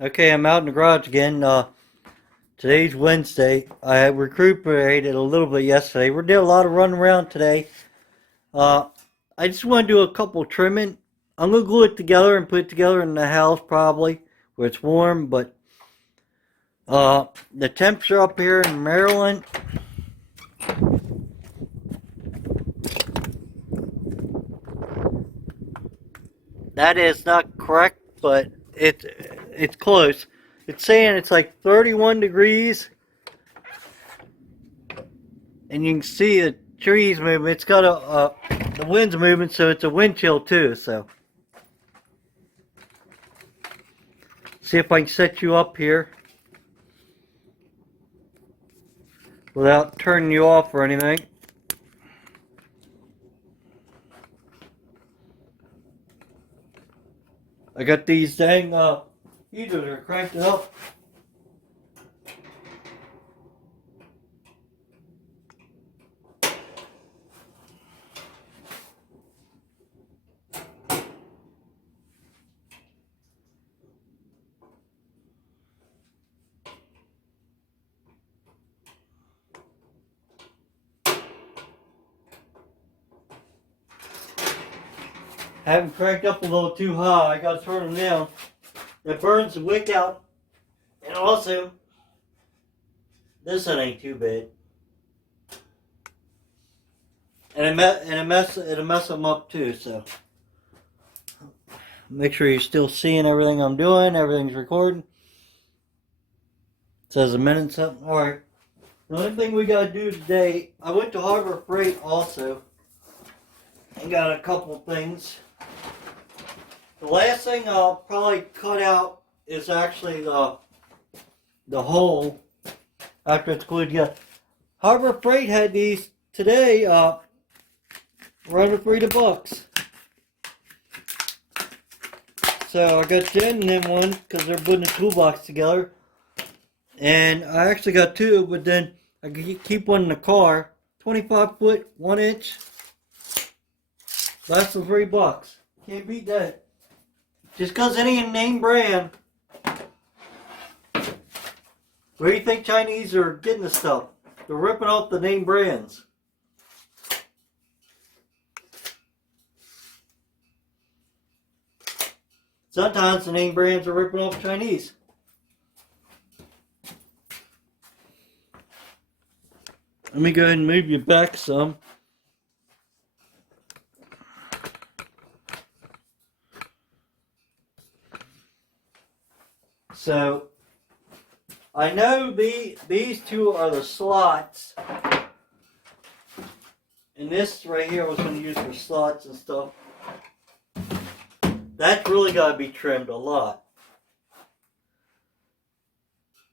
Okay, I'm out in the garage again. Today's Wednesday. I recuperated a little bit yesterday. We did a lot of running around today. Uh, I just want to do a couple trimming. I'm gonna glue it together and put it together in the house probably where it's warm. But the temps are up here in Maryland. That is not correct, but it's close. It's saying it's like 31 degrees, and you can see the trees moving. It's got the wind's moving, so it's a wind chill too. So see if I can set you up here without turning you off or anything. I got these dang heaters are cranked up. Have them cranked up a little too high. I gotta turn them down. It burns the wick out. And also, this one ain't too bad. And it'll mess them up too. So make sure you're still seeing everything I'm doing. Everything's recording. It says a minute something. All right. The only thing we gotta do today, I went to Harbor Freight also, and got a couple things. The last thing I'll probably cut out is actually the hole after it's glued together. Harbor Freight had these today, running for $3. So I got Jen and them one because they're putting a toolbox together. And I actually got two, but then I keep one in the car. 25 foot, 1 inch. That's for $3. Can't beat that. Just because it ain't a name brand. Where do you think Chinese are getting this stuff? They're ripping off the name brands. Sometimes the name brands are ripping off Chinese. Let me go ahead and move you back some. So, I know these two are the slots. And this right here I was going to use for slots and stuff. That's really got to be trimmed a lot.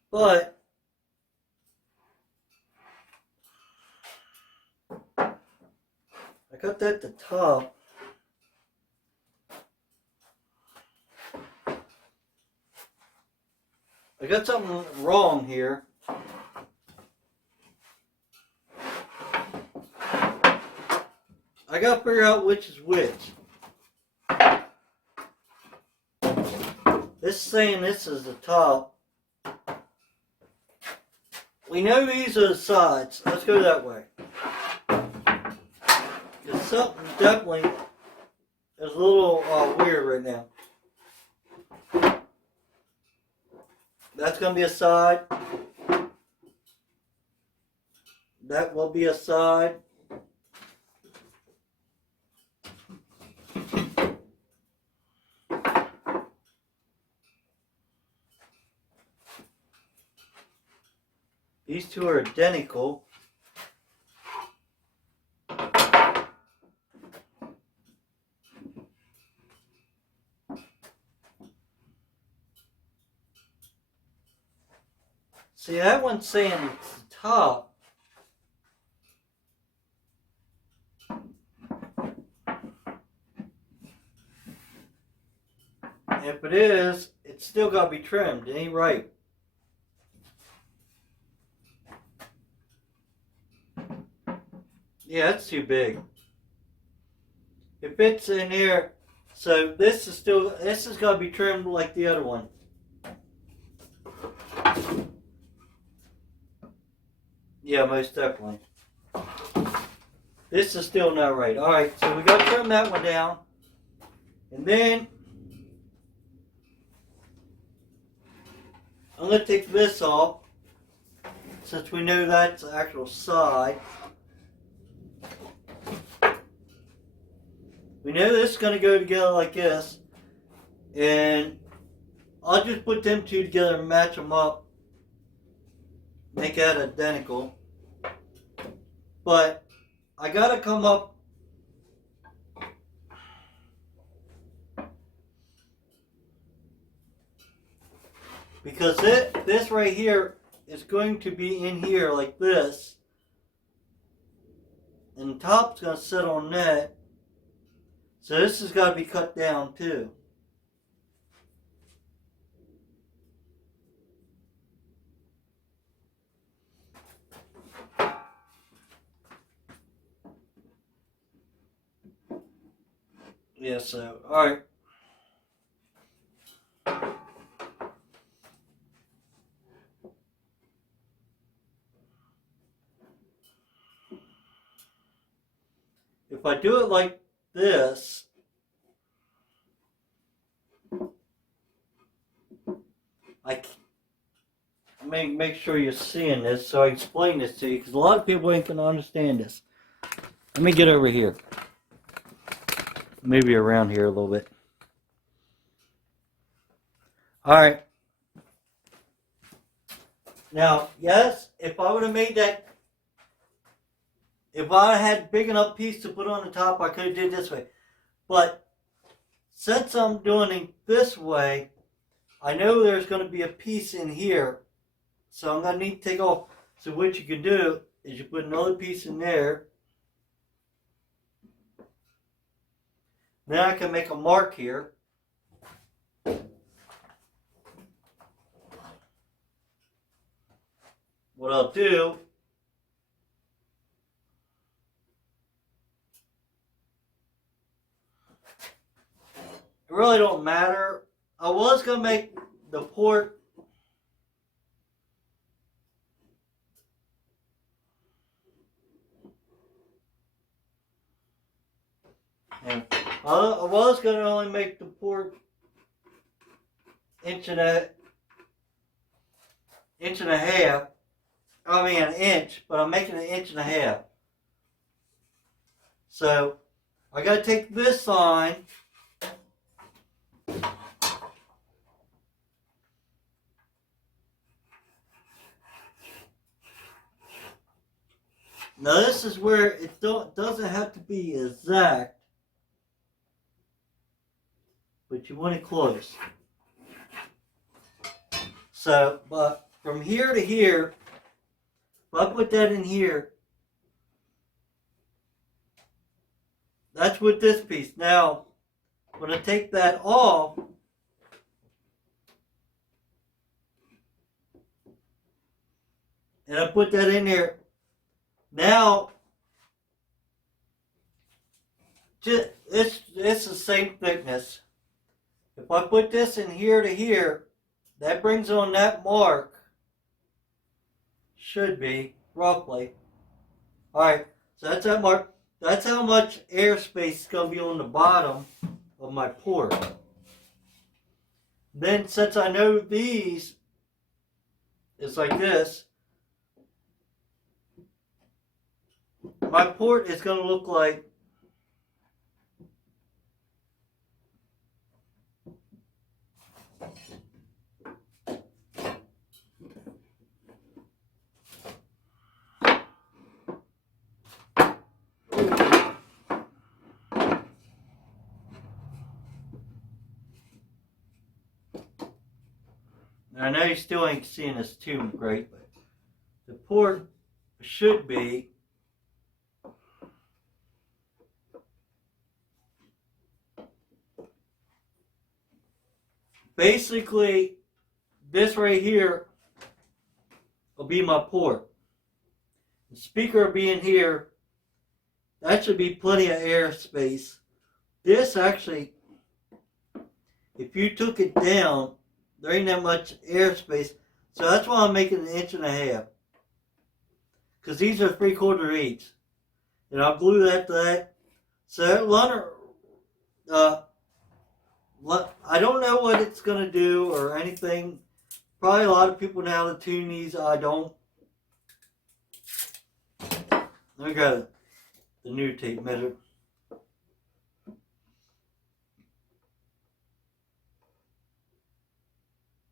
But I got that at the top. I got something wrong here. I got to figure out which is which. This is saying this is the top. We know these are the sides. Let's go that way. Because something definitely is a little weird right now. That's going to be a side. That will be a side. These two are identical. See, that one's saying it's the top. If it is, it's still got to be trimmed. It ain't right. Yeah, that's too big. It fits in here. So this is got to be trimmed like the other one. Yeah, most definitely. This is still not right. Alright, so we got to trim that one down. And then I'm going to take this off, since we know that's the actual side. We know this is going to go together like this. And I'll just put them two together and match them up. Make that identical. But I got to come up because this right here is going to be in here like this. And the top's going to sit on that. So this has got to be cut down too. Yeah, so, alright. If I do it like this, I make sure you're seeing this so I explain this to you, because a lot of people ain't going to understand this. Let me get over here. Maybe around here a little bit. Alright. Now, yes, if I would have made that, if I had a big enough piece to put on the top, I could have did it this way. But since I'm doing it this way, I know there's going to be a piece in here. So I'm going to need to take off. So what you can do is you put another piece in there. Then I can make a mark here. What I'll do, it really don't matter. I was going to make the port and I was going to only make the port inch and a half. I mean an inch, but I'm making an inch and a half. So I got to take this line now. This is where it doesn't have to be exact, but you want it close. So, but from here to here, if I put that in here, that's with this piece. Now, when I take that off, and I put that in there, now, it's the same thickness. If I put this in here to here, that brings on that mark. Should be, roughly. Alright, so that's that mark. That's how much airspace is going to be on the bottom of my port. Then, since I know these, it's like this. My port is going to look like I know you still ain't seeing this too great, but the port should be basically this right here will be my port. The speaker will be in here. That should be plenty of air space. This actually, if you took it down, there ain't that much airspace. So that's why I'm making 1.5 inches. Because these are 3/4 each. And I'll glue that to that. So I don't know what it's going to do or anything. Probably a lot of people know how to tune these. I don't. I got the new tape measure.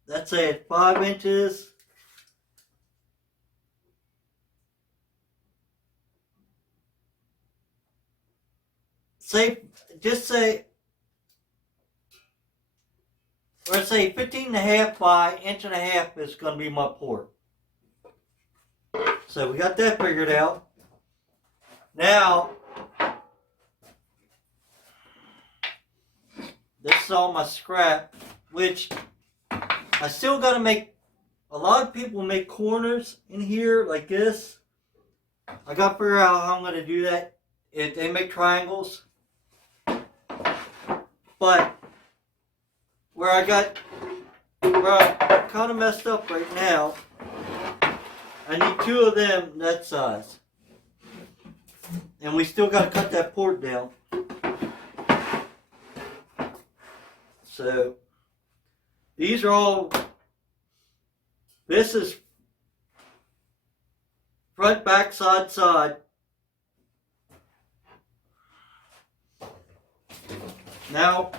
Let's say it's 5 inches. Just say, let's say 15.5 by 1.5 inches is going to be my port. So we got that figured out. Now, this is all my scrap, which I still got to make. A lot of people make corners in here like this. I got to figure out how I'm going to do that. They make triangles. But where I kind of messed up right now, I need 2 of them that size. And we still got to cut that port down. So these are all, this is front, back, side, side. Now,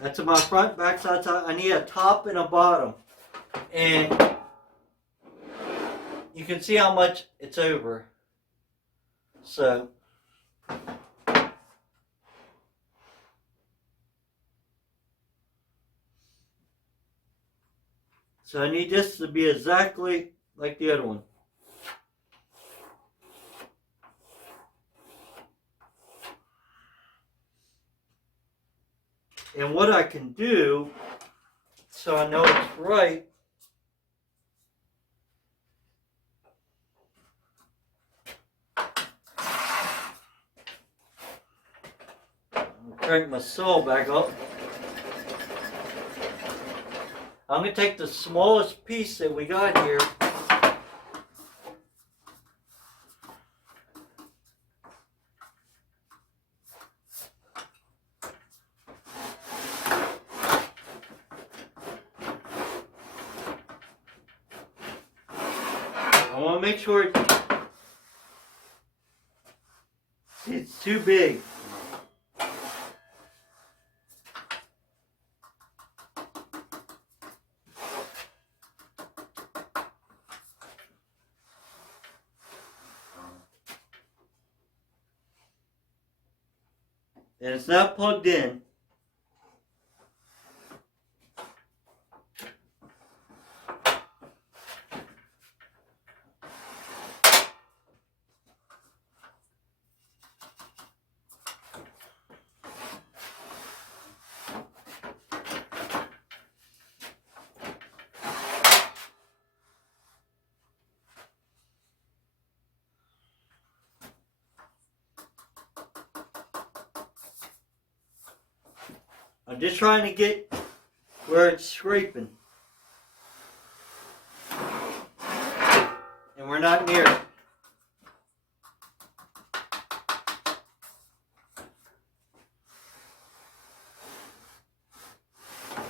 that's my front, back, side, side. I need a top and a bottom. And you can see how much it's over. So I need this to be exactly like the other one. And what I can do, so I know it's right, crank my saw back up. I'm going to take the smallest piece that we got here. I want to make sure it's too big. And it's not plugged in. I'm just trying to get where it's scraping. And we're not near it.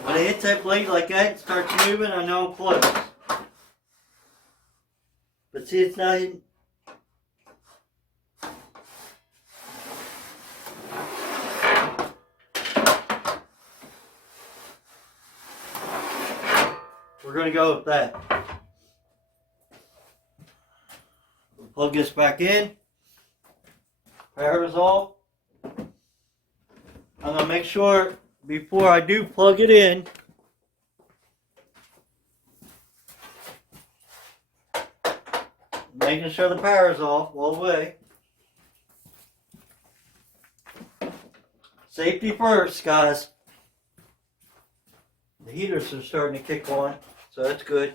When it hits that blade like that and starts moving, I know I'm close. But see, it's not hitting. We're going to go with that. We'll plug this back in. Power is off. I'm going to make sure before I do plug it in, making sure the power is off all the way. Safety first, guys. The heaters are starting to kick on, so that's good.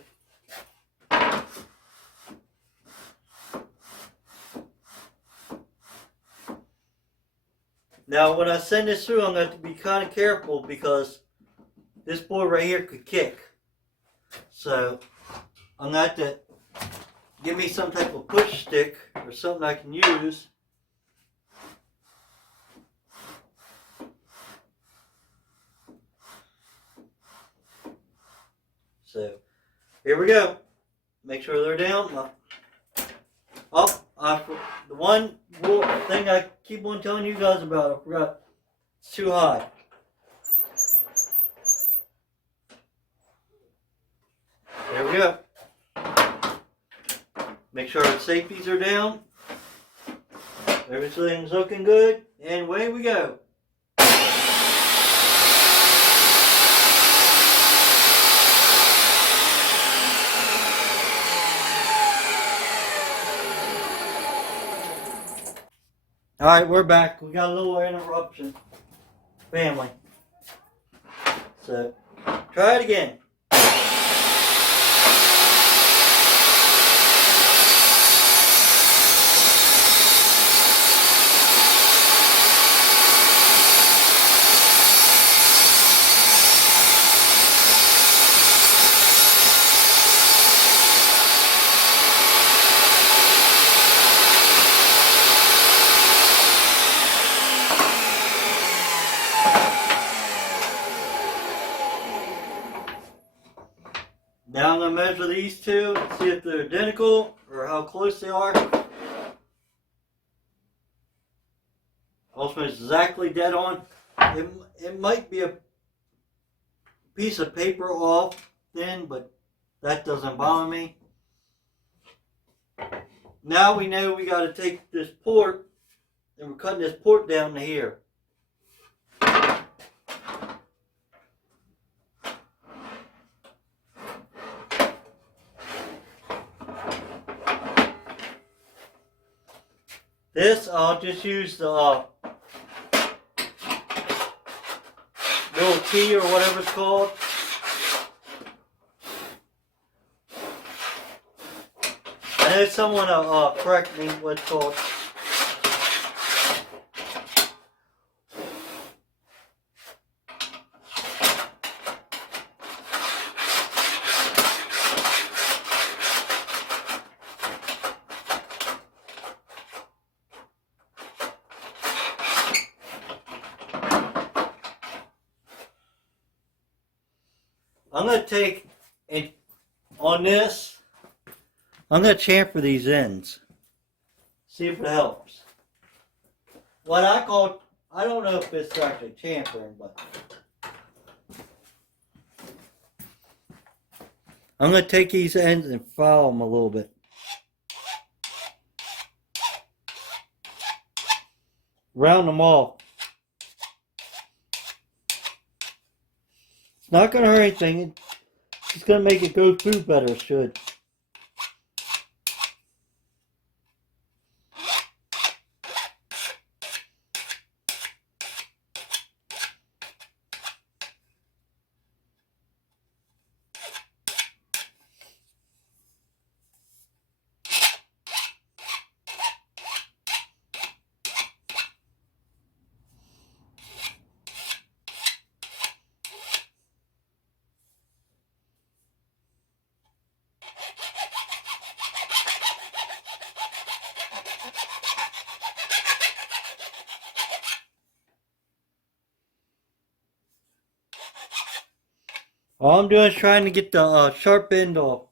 Now, when I send this through, I'm going to have to be kind of careful because this board right here could kick. So I'm going to have to give me some type of push stick or something I can use. So here we go. Make sure they're down. Oh, the one thing I keep on telling you guys about, I forgot. It's too high. There we go. Make sure the safeties are down. Everything's looking good. And away we go. Alright, we're back. We got a little interruption. Family. So, try it again. Now I'm going to measure these two, see if they're identical or how close they are. Almost exactly dead on. It might be a piece of paper off thin, but that doesn't bother me. Now we know we got to take this port, and we're cutting this port down to here. This, I'll just use the little key or whatever it's called. I know someone will correct me what it's called. I'm going to take it on this. I'm going to chamfer these ends. See if it helps. What I call, I don't know if it's actually chamfering, but I'm going to take these ends and file them a little bit. Round them off. It's not going to hurt anything. It's going to make it go through better, it should. All I'm doing is trying to get the sharp end off.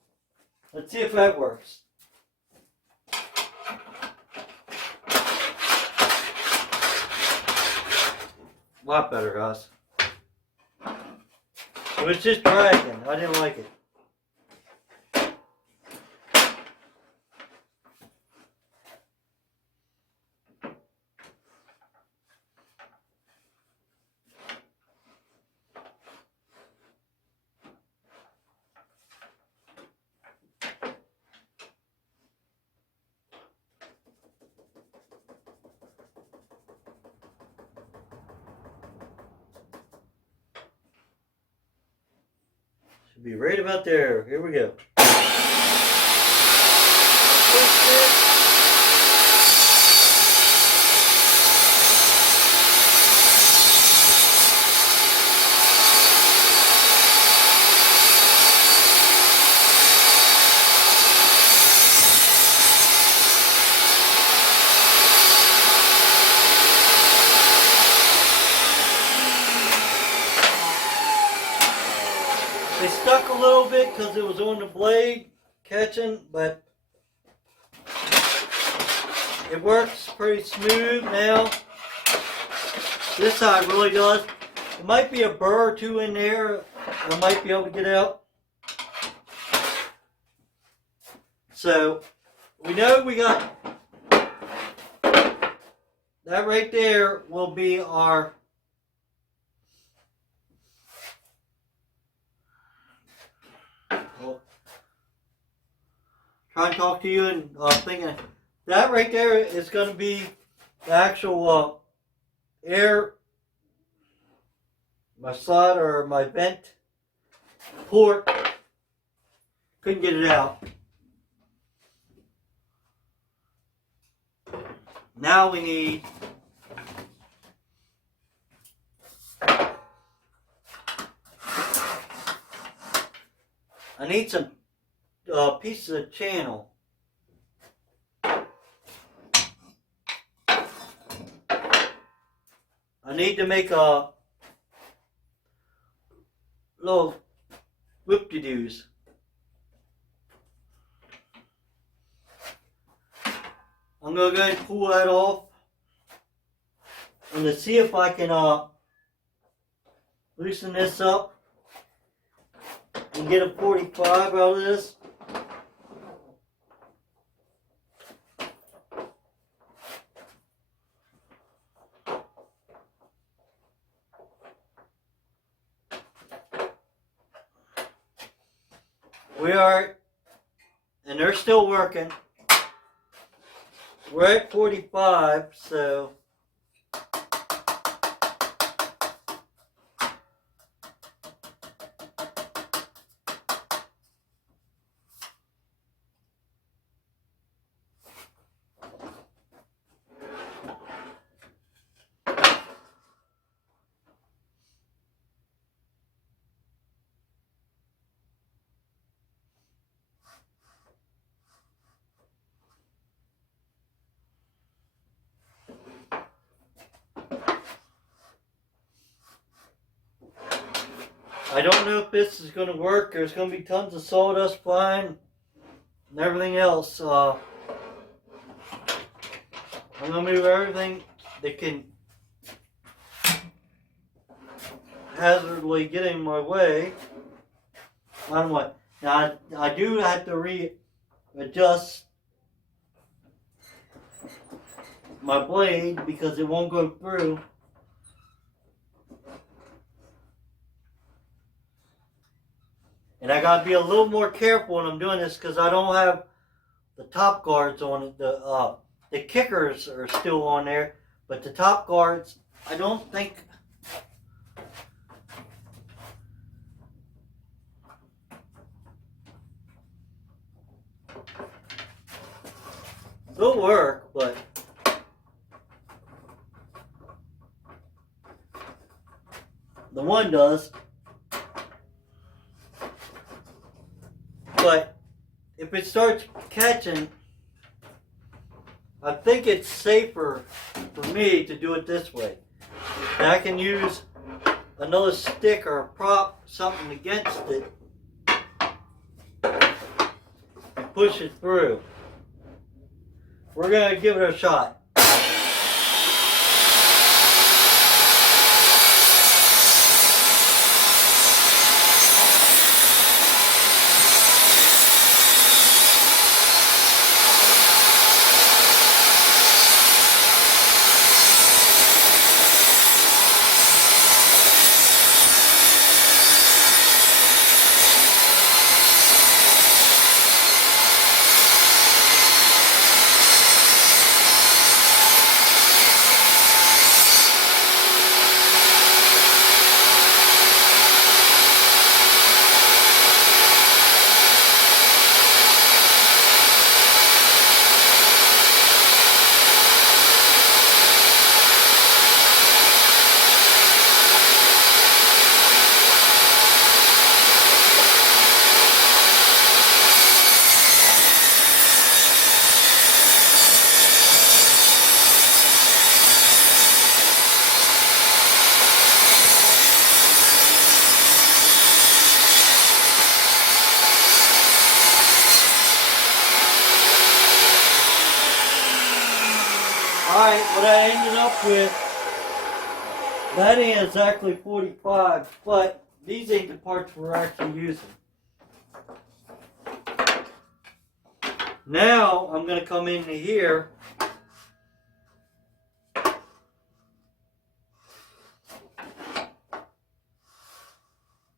Let's see if that works. A lot better, guys. It was just dragging. I didn't like it. Should be right about there. Here we go. They stuck a little bit because it was on the blade catching, but it works pretty smooth now. This side really does. There might be a burr or two in there I might be able to get out. So we know we got that right there will be our try and talk to you and thinking that right there is going to be the actual air, my slot or my vent port. Couldn't get it out. Now we need I need some pieces of channel. I need to make a little whoop-de-doos. I'm going to go ahead and pull that off and to see if I can loosen this up and get a 45 out of this. We are, and they're still working. We're at 45, so I don't know if this is going to work. There's going to be tons of sawdust flying and everything else. I'm going to move everything that can hazardly get in my way. I don't know what. Now, I do have to readjust my blade because it won't go through. And I gotta be a little more careful when I'm doing this because I don't have the top guards on it. The kickers are still on there, but the top guards, I don't think. They'll work, but the one does. But if it starts catching, I think it's safer for me to do it this way. And I can use another stick or a prop, something against it, and push it through. We're going to give it a shot. up with, that ain't exactly 45, but these ain't the parts we're actually using. Now I'm going to come into here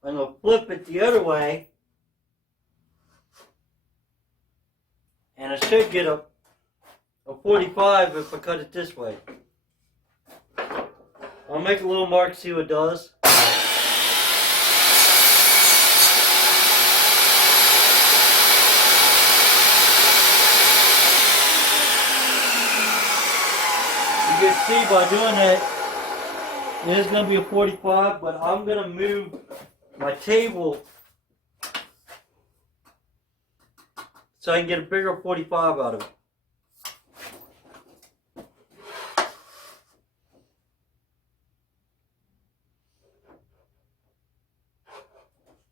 and I'll flip it the other way, and I should get a 45 if I cut it this way. I'll make a little mark, see what it does. You can see by doing that, it is going to be a 45, but I'm going to move my table so I can get a bigger 45 out of it.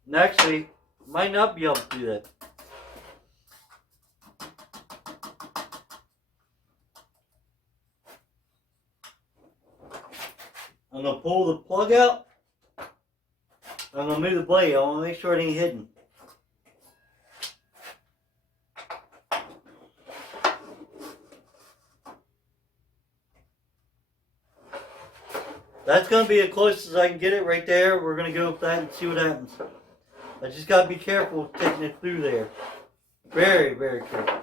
And actually, might not be able to do that. I'm going to pull the plug out. I'm going to move the blade. I want to make sure it ain't hidden. That's going to be as close as I can get it right there. We're going to go with that and see what happens. I just got to be careful taking it through there. Very, very careful.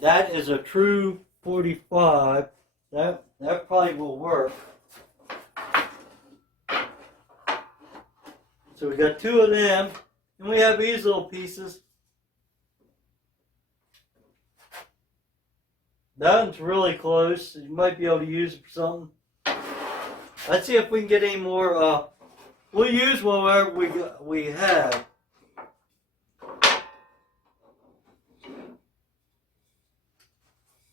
That is a true 45. That probably will work. So we got two of them, and we have these little pieces. That one's really close. You might be able to use it for something. Let's see if we can get any more. We'll use whatever we have.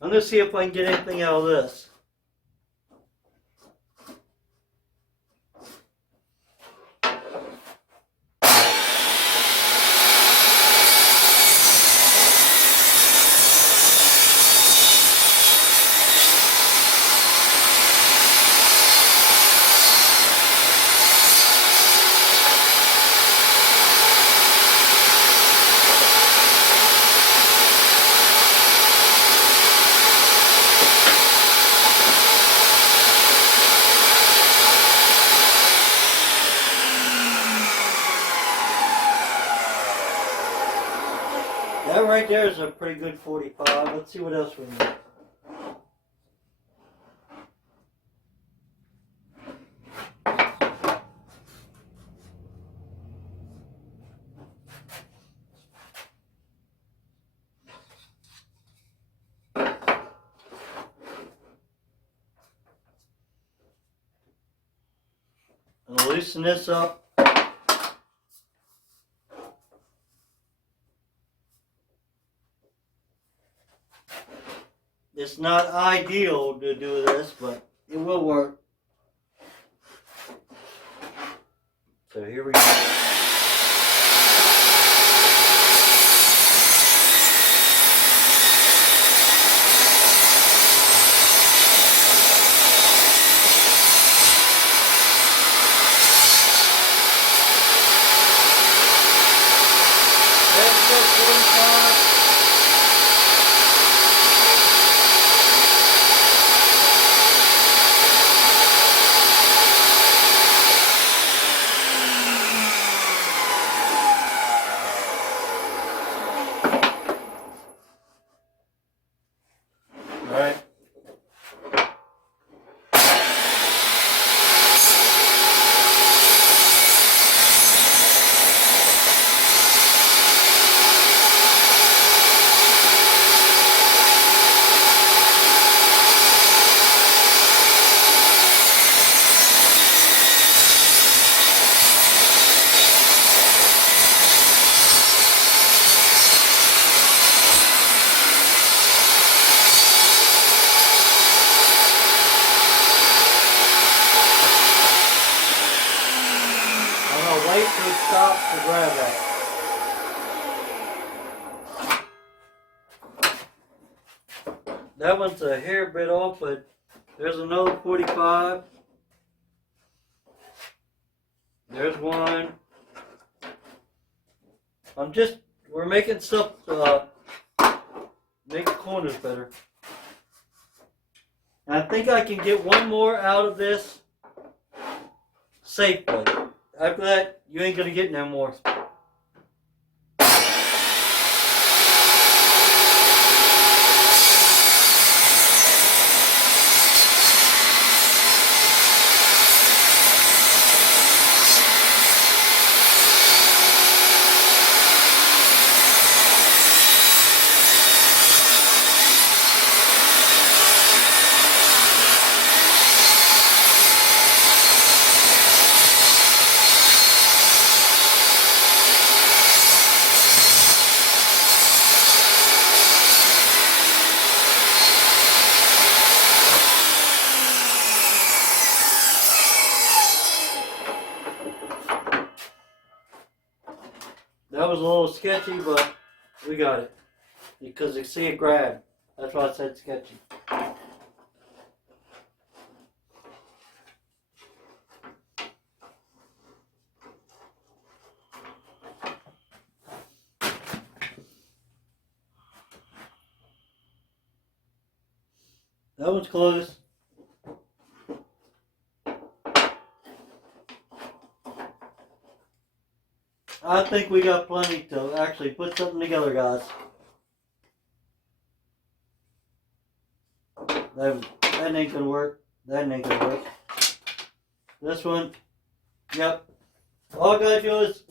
I'm going to see if I can get anything out of this. That right there is a pretty good 45. Let's see what else we need. I'm going to loosen this up. This It's not ideal to do this, but it will work. So here we go. That's good, 45. Alright. Wait till it stops to grab that. That one's a hair bit off, but there's another 45. There's one. We're making stuff make the corners better. And I think I can get one more out of this safely. After that, you ain't gonna get no more. That was a little sketchy, but we got it. Because you see it grab. That's why I said sketchy. That one's close. I think we got plenty to actually put something together, guys. That ain't gonna work. That ain't gonna work. This one, yep. All I gotta do is,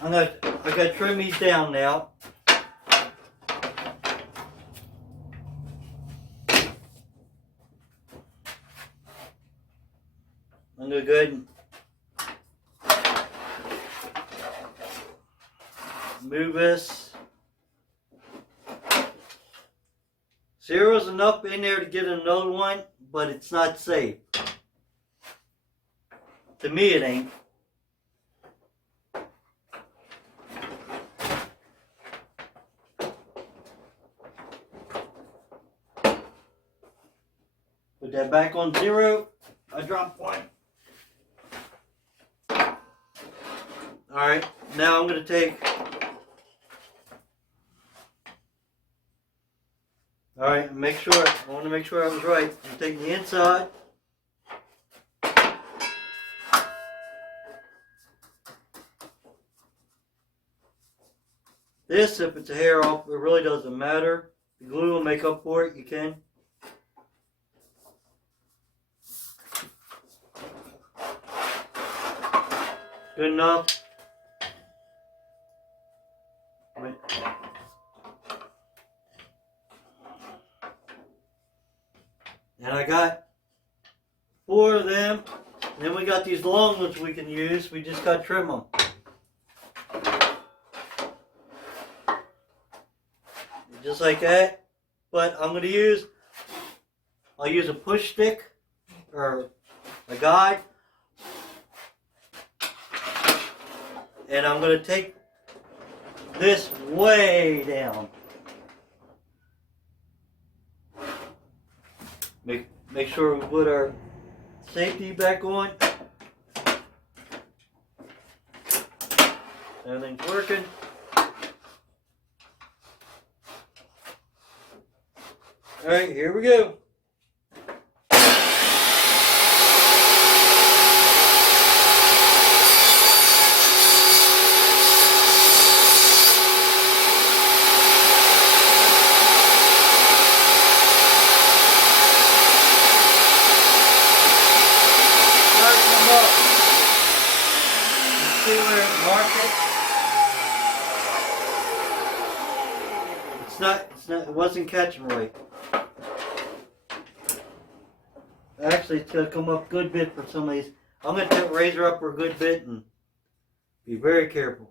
I gotta trim these down now. I'm gonna go ahead and move this. Zero's enough in there to get another one, but it's not safe. To me, it ain't. Put that back on zero. I dropped one. Alright, now I'm going to take... Alright, I want to make sure I was right. I'm taking the inside. This, if it's a hair off, it really doesn't matter. The glue will make up for it, you can. Good enough. Wait. And I got 4 of them. And then we got these long ones we can use. We just got to trim them. Just like that. but I'll use a push stick or a guide, and I'm going to take this way down. Make sure we put our safety back on. Everything's working. Alright, here we go. It wasn't catching right. Actually, it's going to come up a good bit for some of these. I'm going to raise her up for a good bit and be very careful.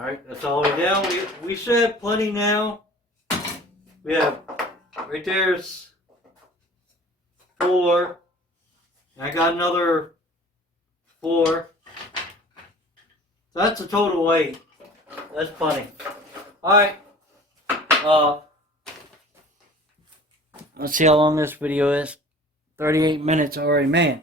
Alright, that's all the way down. We should have plenty now. We have, right there's 4. And I got another 4. So that's a total of 8. That's plenty. Alright. Let's see how long this video is. 38 minutes already, man.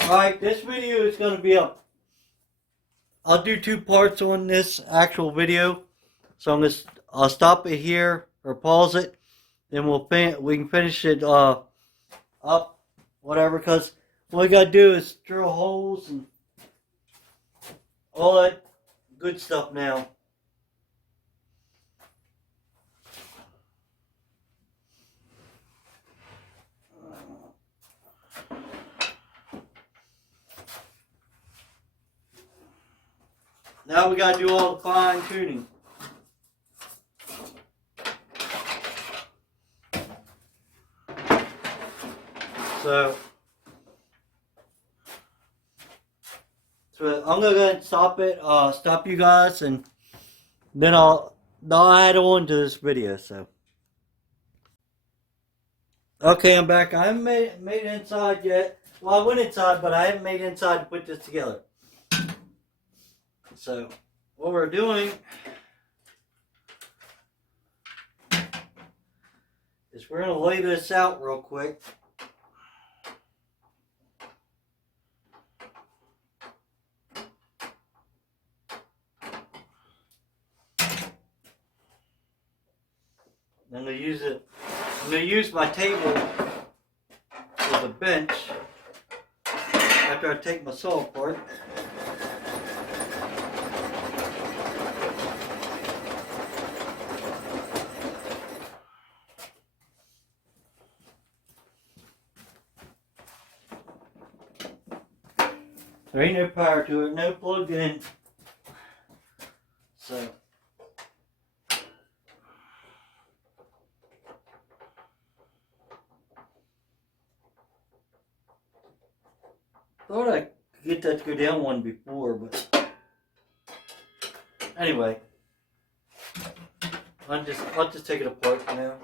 Alright, this video is going to be up. I'll do 2 parts on this actual video. So I'll stop it here or pause it. Then we can finish it up, whatever, because what we got to do is drill holes and all that good stuff now. Now we got to do all the fine tuning. So I'm gonna go ahead and stop it. Stop you guys, and then I'll add on to this video. So okay, I'm back. I haven't made it inside yet. Well, I went inside, but I haven't made it inside to put this together. So what we're doing is we're gonna lay this out real quick. I'm gonna use my table as a bench after I take my saw apart. There ain't no power to it, no plug in. So thought I could get that to go down one before, but anyway. I'll just take it apart for now.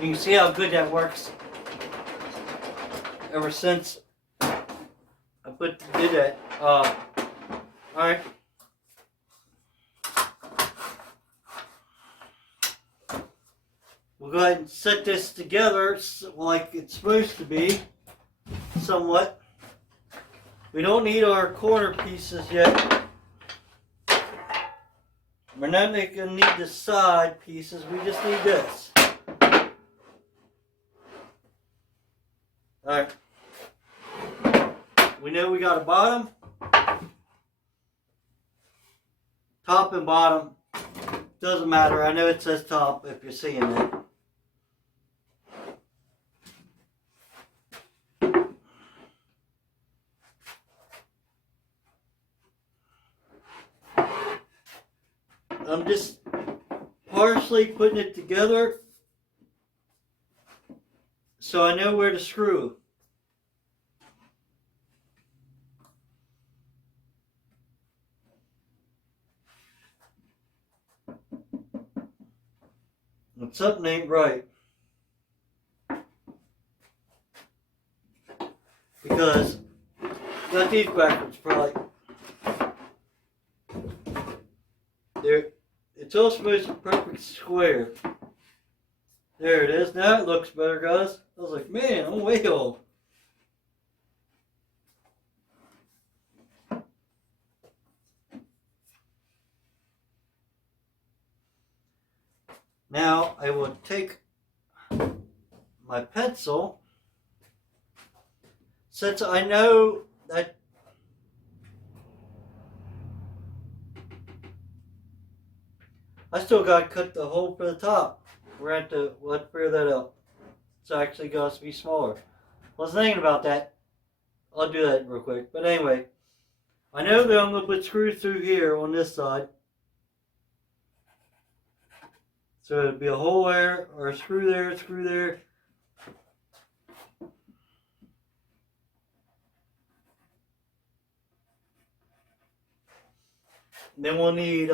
You can see how good that works. Ever since I did that. Alright. We'll go ahead and set this together like it's supposed to be, somewhat. We don't need our corner pieces yet. We're not going to need the side pieces, we just need this. Alright. We know we got a bottom, top and bottom. Doesn't matter, I know it says top if you're seeing it. I'm just partially putting it together so I know where to screw. And something ain't right. Because I got these backwards probably. It's all supposed to be perfect square. There it is. Now it looks better, guys. I was like, man, I'm way off. Now I will take my pencil, since I know that I still got to cut the hole for the top. We're going to have to figure that out. It's actually got to be smaller. I was thinking about that. I'll do that real quick. But anyway, I know that I'm going to put screws through here on this side. So it'll be a hole there, or a screw there, a screw there. Then we'll need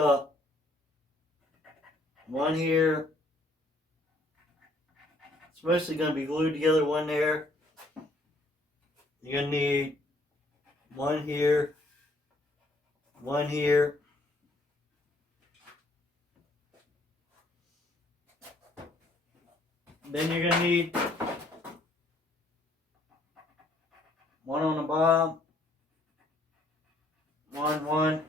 one here. It's mostly going to be glued together, one there. You're going to need one here, one here. Then you're going to need one on the bottom, one.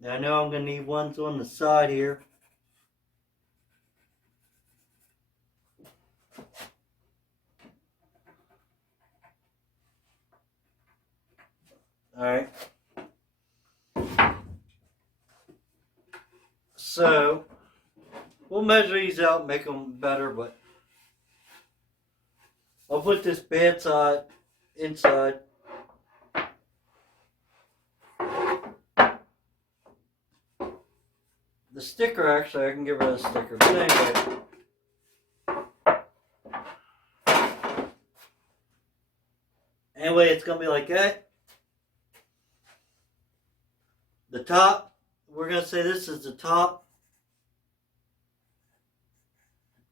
Now I know I'm going to need ones on the side here. Alright. So, we'll measure these out, make them better, but I'll put this bad side inside. The sticker, actually, I can get rid of the sticker, but anyway, it's going to be like that. The top, we're going to say this is the top,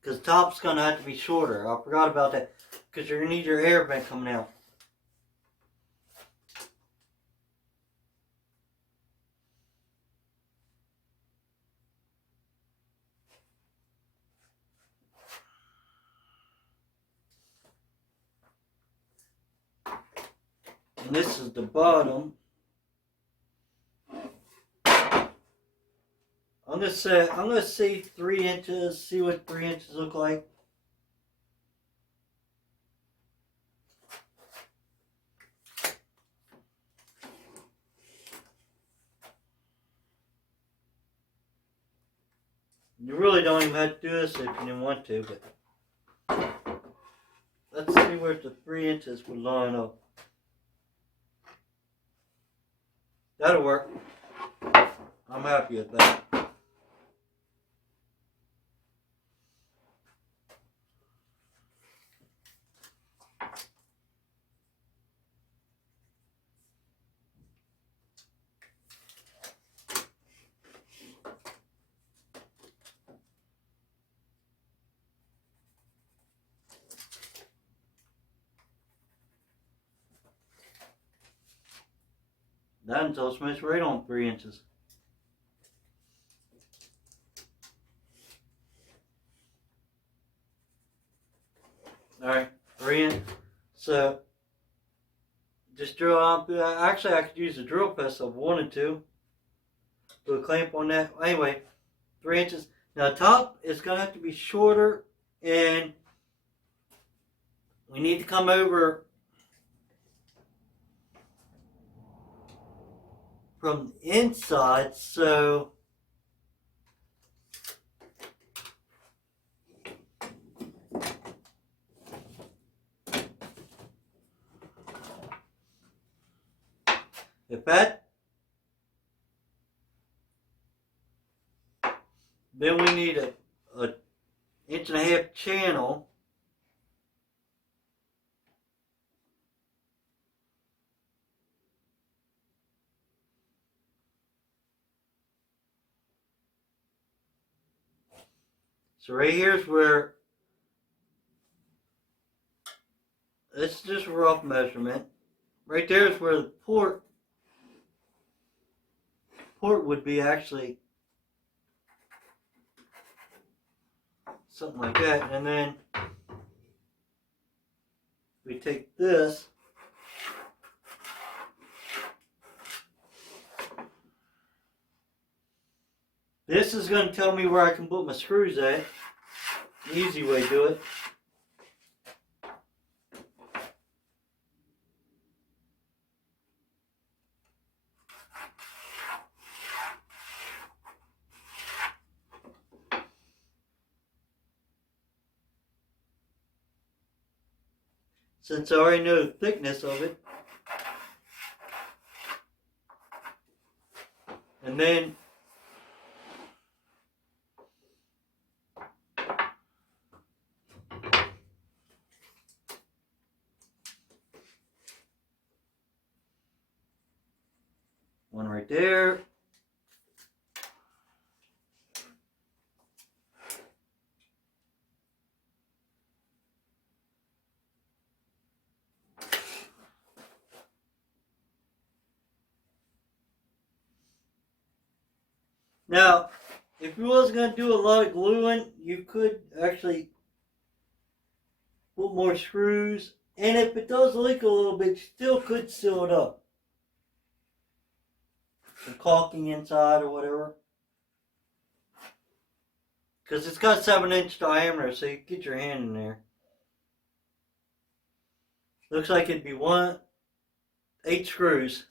because top's going to have to be shorter. I forgot about that, because you're going to need your air vent coming out. And this is the bottom. I'm gonna say 3 inches, see what 3 inches look like. You really don't even have to do this if you didn't want to, but let's see where the 3 inches would line up. That'll work. I'm happy with that. That until it's measured right on 3 inches. Alright, 3 inches. So, just drill out. Actually, I could use a drill press if I wanted to. Put a clamp on that. Anyway, 3 inches. Now, top is going to have to be shorter, and we need to come over from the inside, so if that, then we need a 1.5 inch channel. So right here's where, it's just a rough measurement. Right there is where the port would be, actually something like that. And then we take this, this is going to tell me where I can put my screws at. Easy way to do it. Since I already know the thickness of it. And then one right there. Now, if you was going to do a lot of gluing, you could actually put more screws. And if it does leak a little bit, you still could seal it up. Some caulking inside or whatever. Because it's got 7-inch diameter, so you can get your hand in there. Looks like it'd be 8 screws.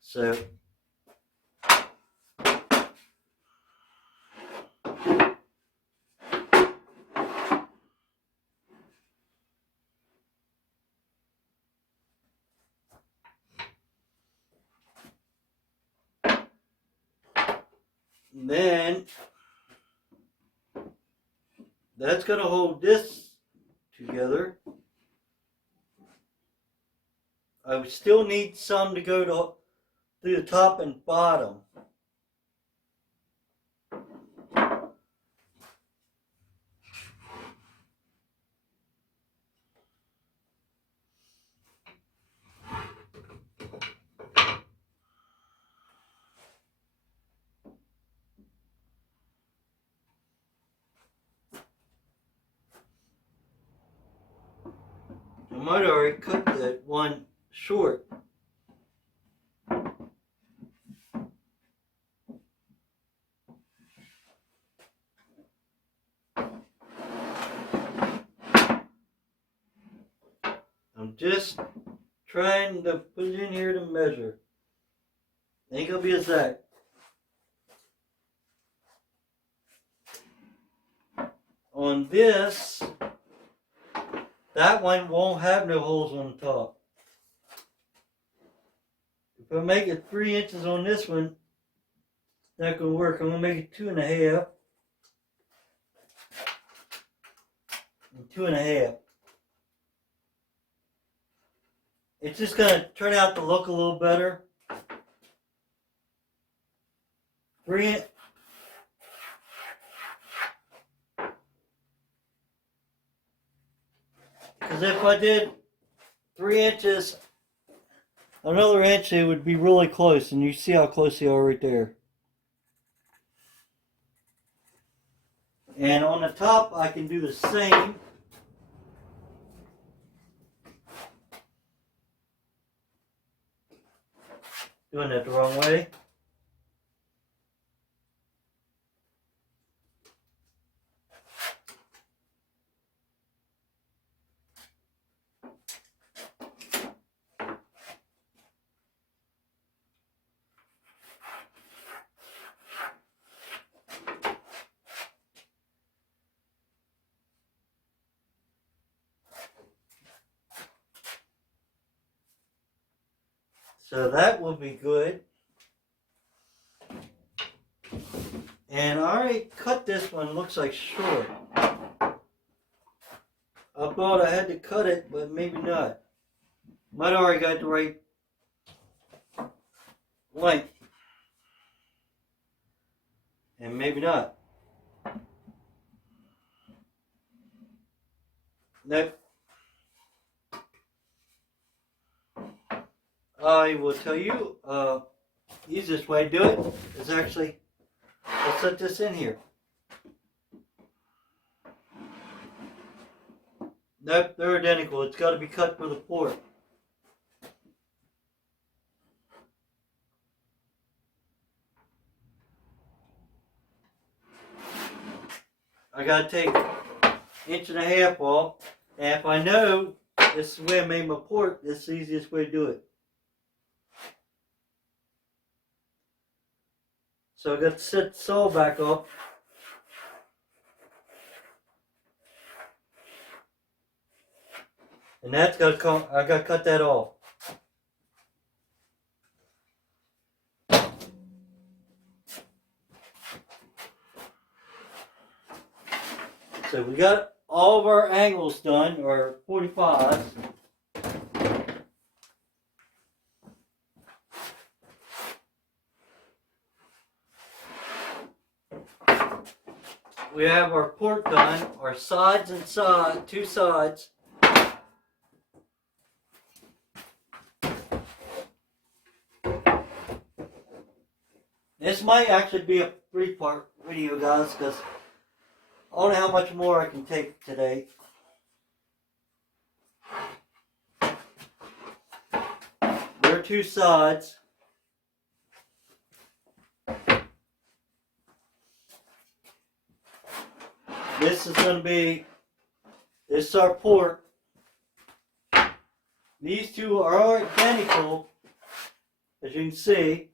So then that's going to hold this together. I would still need some to go through the top and bottom. I might already cut that one short. I'm just trying to put it in here to measure. Ain't gonna be exact. On this, that one won't have no holes on the top. If I make it 3 inches on this one, not gonna work. I'm gonna make it 2.5. And 2.5. It's just gonna turn out to look a little better. 3. Because if I did 3 inches, another inch, it would be really close, and you see how close they are right there. And on the top, I can do the same. Doing that the wrong way. So that will be good. And I already cut this one, looks like short. I thought I had to cut it, but maybe not. Might already got the right length. And maybe not. Nope. I will tell you, easiest way to do it is actually, I'll set this in here. Nope, they're identical. It's got to be cut for the port. I got to take 1.5 inches off. And if I know this is the way I made my port, this is the easiest way to do it. So I got to set the saw back up. And that's got to come, I got to cut that off. So we got all of our angles done, or 45s. We have our port done, our sides and side, 2 sides. This might actually be a 3-part video, guys, because I don't know how much more I can take today. There are 2 sides. This is going to be, this is our port. These 2 are identical, as you can see,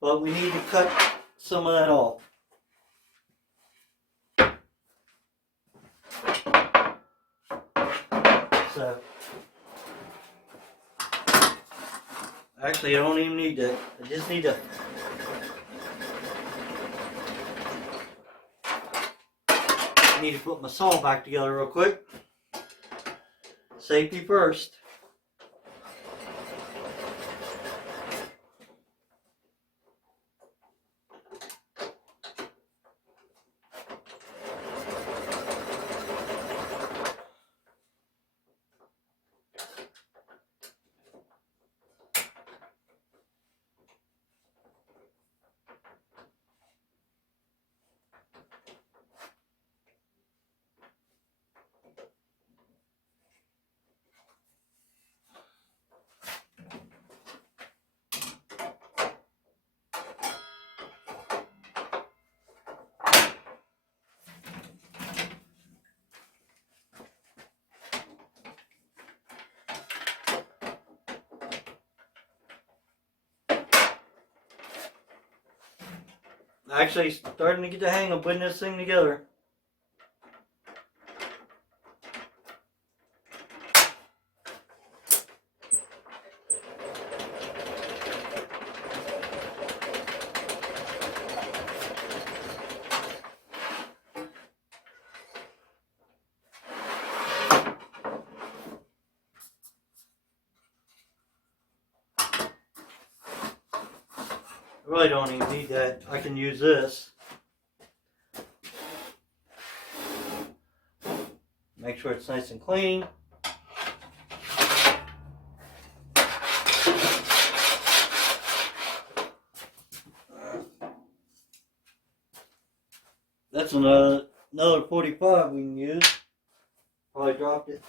but we need to cut some of that off. So, actually I don't even need that. I just need to put my saw back together real quick. Safety first. Actually starting to get the hang of putting this thing together. I really don't even need that. I can use this. Make sure it's nice and clean. That's another 45 we can use. Probably dropped it.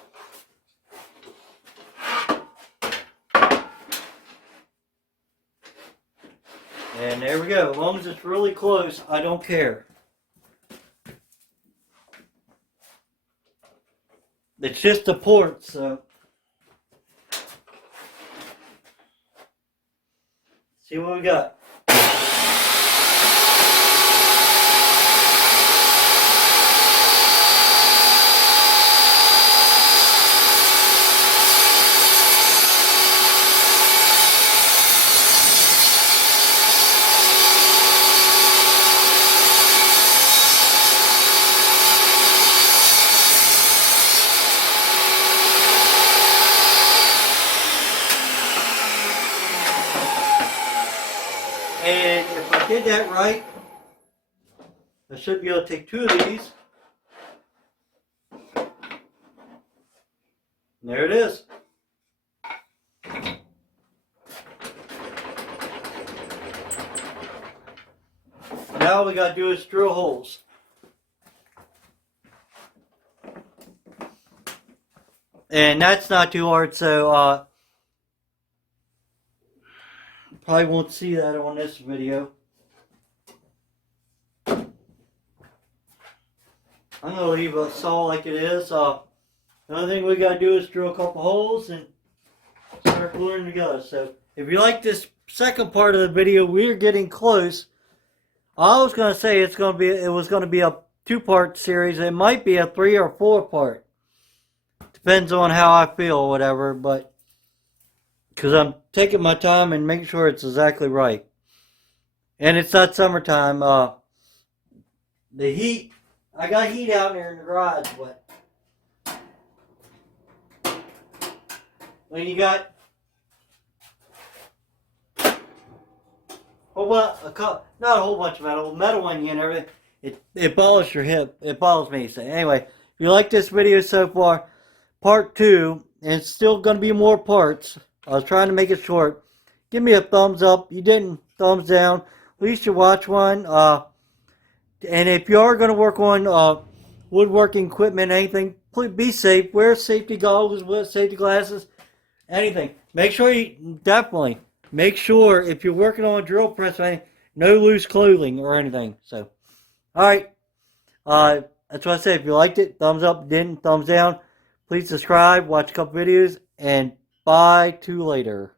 And there we go. As long as it's really close, I don't care. It's just a port, so. See what we got. And if I did that right, I should be able to take 2 of these. And there it is. Now all we got to do is drill holes. And that's not too hard, so probably won't see that on this video. I'm going to leave a saw like it is. The only thing we got to do is drill a couple holes and start gluing together. So if you like this second part of the video, we're getting close. I was going to say it was going to be a 2-part series. It might be a 3 or 4 part. Depends on how I feel or whatever, but because I'm taking my time and making sure it's exactly right. And it's not summertime. The heat, I got heat out there in the garage, but when you got not a whole bunch of metal in you and everything, it bothers your hip. It bothers me. So anyway, if you like this video so far, part 2, and it's still going to be more parts. I was trying to make it short. Give me a thumbs up. You didn't, thumbs down. At least you watch one. And if you are going to work on woodworking equipment, anything, please be safe. Wear safety goggles, wear safety glasses, anything. Make sure make sure if you're working on a drill press, no loose clothing or anything. So, all right. That's what I said. If you liked it, thumbs up. Didn't, thumbs down. Please subscribe. Watch a couple videos and bye to later.